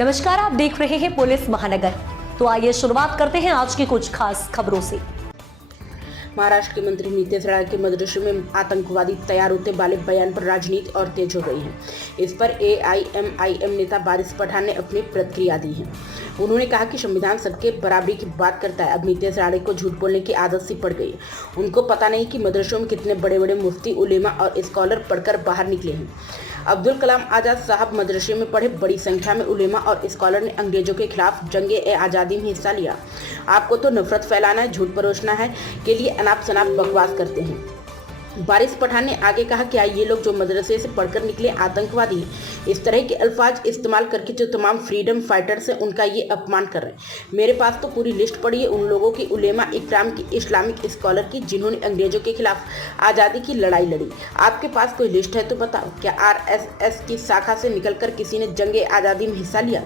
नमस्कार, आप देख रहे हैं पुलिस महानगर। तो आइए शुरुआत करते हैं आज की कुछ खास खबरों से। महाराष्ट्र के मंत्री नीतीश राणे के मदरसे में आतंकवादी तैयार होते वाले बयान पर राजनीति और तेज हो गई है। इस पर AIMIM नेता वारिस पठान ने अपनी प्रतिक्रिया दी है। उन्होंने कहा कि संविधान सबके बराबरी की बात करता है। अब नीतीश राणे को झूठ बोलने की आदत सी पड़ गई है। उनको पता नहीं कि मदरसों में कितने बड़े बड़े मुफ्ती, उलेमा और स्कॉलर पढ़कर बाहर निकले हैं। अब्दुल कलाम आजाद साहब मदरसे में पढ़े। बड़ी संख्या में उलेमा और स्कॉलर ने अंग्रेजों के खिलाफ जंग-ए-आज़ादी में हिस्सा लिया। आपको तो नफरत फैलाना है, झूठ परोसना है के लिए अनाप शनाप बकवास करते हैं। वारिस पठान ने आगे कहा कि ये लोग जो मदरसे से पढ़कर निकले आतंकवादी हैं। इस तरह के अल्फाज इस्तेमाल करके जो तमाम फ्रीडम फाइटर्स हैं उनका ये अपमान कर रहे हैं। मेरे पास तो पूरी लिस्ट पड़ी है उन लोगों की, उलेमा इकराम की, इस्लामिक स्कॉलर की, जिन्होंने अंग्रेजों के खिलाफ आज़ादी की लड़ाई लड़ी। आपके पास कोई लिस्ट है तो बताओ। क्या RSS की शाखा से निकलकर किसी ने जंग-ए-आज़ादी में हिस्सा लिया?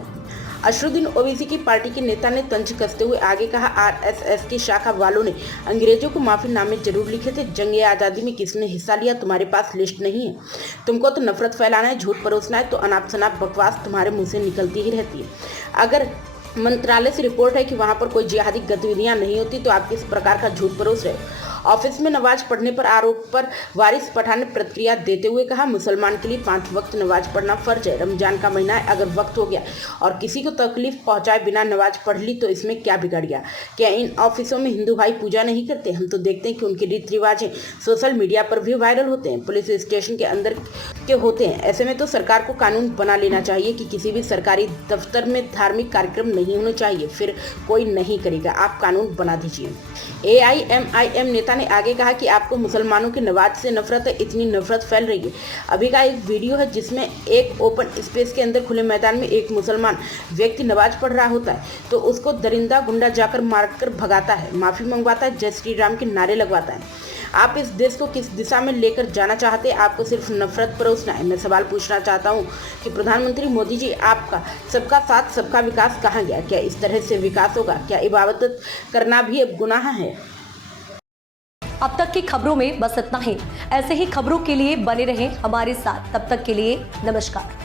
अशरुद्दीन ओवैसी की पार्टी के नेता ने तंज कसते हुए आगे कहा, RSS की शाखा वालों ने अंग्रेजों को माफीनामे जरूर लिखे थे। जंग-ए-आज़ादी में किसने हिस्सा लिया? तुम्हारे पास लिस्ट नहीं है। तुमको तो नफरत फैलाना है, झूठ परोसना है, तो अनाप शनाप बकवास तुम्हारे मुंह से निकलती ही रहती है। अगर मंत्रालय से रिपोर्ट है कि वहां पर कोई जिहादी गतिविधियां नहीं होती तो आप किस प्रकार का झूठ परोस रहे हो? ऑफिस में नमाज पढ़ने पर आरोप पर वारिस पठान ने प्रतिक्रिया देते हुए कहा, मुसलमान के लिए 5 वक्त नमाज पढ़ना फर्ज है। रमजान का महीना है, अगर वक्त हो गया और किसी को तकलीफ पहुंचाए बिना नमाज पढ़ ली तो इसमें क्या बिगड़ गया? क्या इन ऑफिसों में हिंदू भाई पूजा नहीं करते? हम तो देखते हैं कि उनके रीति रिवाज सोशल मीडिया पर भी वायरल होते हैं, पुलिस स्टेशन के अंदर के होते हैं। ऐसे में तो सरकार को कानून बना लेना चाहिए कि किसी भी सरकारी दफ्तर में धार्मिक कार्यक्रम नहीं होने चाहिए। फिर कोई नहीं करेगा, आप कानून बना दीजिए। AIMIM नेता ने आगे कहा कि आपको मुसलमानों की नमाज से नफरत है, इतनी नफरत फैल रही है। अभी का एक वीडियो है जिसमें एक ओपन स्पेस के अंदर खुले मैदान में एक मुसलमान व्यक्ति नमाज पढ़ रहा होता है तो उसको दरिंदा गुंडा जाकर मारकर भगाता है, माफी मंगवाता है, जय श्री राम के नारे लगवाता है। आप इस देश को किस दिशा में लेकर जाना चाहते हैं? आपको सिर्फ नफरत परोसना है। मैं सवाल पूछना चाहता हूं कि प्रधानमंत्री मोदी जी, आपका सबका साथ सबका विकास कहाँ गया? क्या इस तरह से विकास होगा? क्या इबादत करना भी अब गुनाह है? अब तक की खबरों में बस इतना ही। ऐसे ही खबरों के लिए बने रहें हमारे साथ। तब तक के लिए नमस्कार।